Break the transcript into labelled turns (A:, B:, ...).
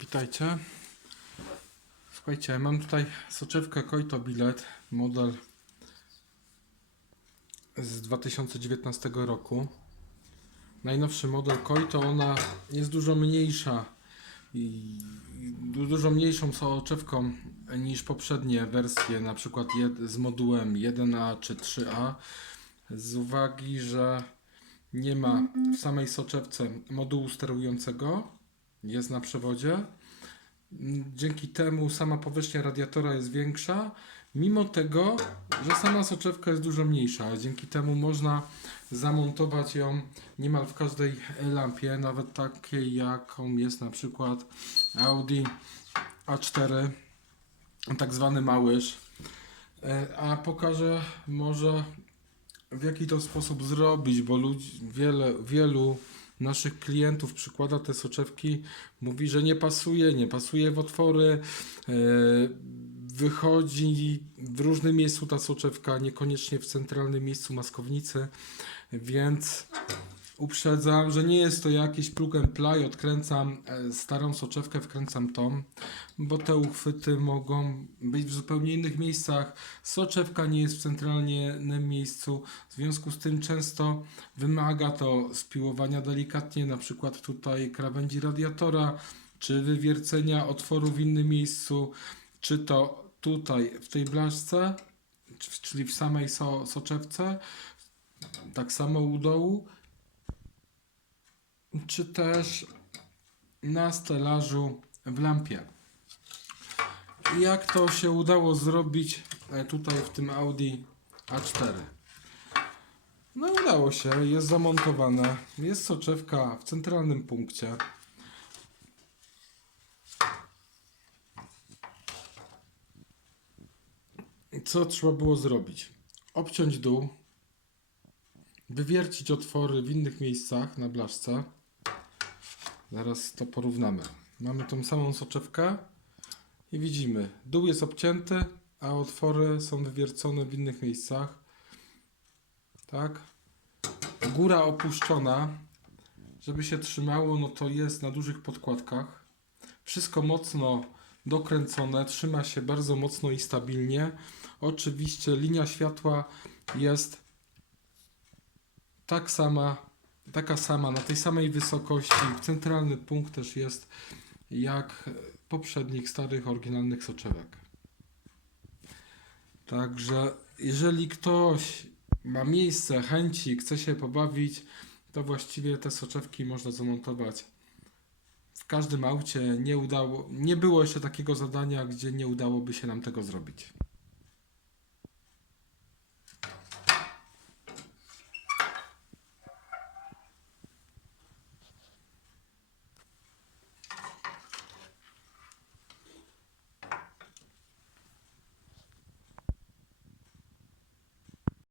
A: Witajcie. Słuchajcie, mam tutaj soczewkę Koito Bilet, model z 2019 roku. Najnowszy model Koito, ona jest dużo mniejsza i du- dużo mniejszą soczewką niż poprzednie wersje, na przykład z modułem 1A czy 3A. Z uwagi, że nie ma w samej soczewce modułu sterującego, jest na przewodzie. Dzięki temu sama powierzchnia radiatora jest większa, mimo tego, że sama soczewka jest dużo mniejsza. Dzięki temu można zamontować ją niemal w każdej lampie, nawet takiej jaką jest na przykład Audi A4, tak zwany małyż. E, A pokażę może w jaki to sposób zrobić, bo ludzi, wiele, wielu naszych klientów przykłada te soczewki, mówi, że nie pasuje, nie pasuje w otwory, e, wychodzi w różnym miejscu ta soczewka, niekoniecznie w centralnym miejscu maskownicy, więc uprzedzam, że nie jest to jakiś plug and play, odkręcam e, starą soczewkę, wkręcam tą, bo te uchwyty mogą być w zupełnie innych miejscach, soczewka nie jest w centralnym miejscu, w związku z tym często wymaga to spiłowania delikatnie, na przykład tutaj krawędzi radiatora, czy wywiercenia otworu w innym miejscu, czy to tutaj w tej blaszce, czy- czyli w samej so, soczewce, tak samo u dołu, czy też na stelażu w lampie. Jak to się udało zrobić e, tutaj w tym Audi A4? No udało się, jest zamontowane, jest soczewka w centralnym punkcie. Co trzeba było zrobić? Obciąć dół, wywiercić otwory w innych miejscach na blaszce. Zaraz to porównamy. Mamy tą samą soczewkę i widzimy, dół jest obcięty, a otwory są wywiercone w innych miejscach. Tak? Góra opuszczona, żeby się trzymało, no to jest na dużych podkładkach. Wszystko mocno dokręcone, trzyma się bardzo mocno i stabilnie. Oczywiście linia światła jest tak sama, taka sama, na tej samej wysokości. Centralny punkt też jest jak poprzednich starych, oryginalnych soczewek. Także jeżeli ktoś ma miejsce, chęci, chce się pobawić, to właściwie te soczewki można zamontować w każdym aucie. Nie, udało, nie było jeszcze takiego zadania, gdzie nie udałoby się nam tego zrobić.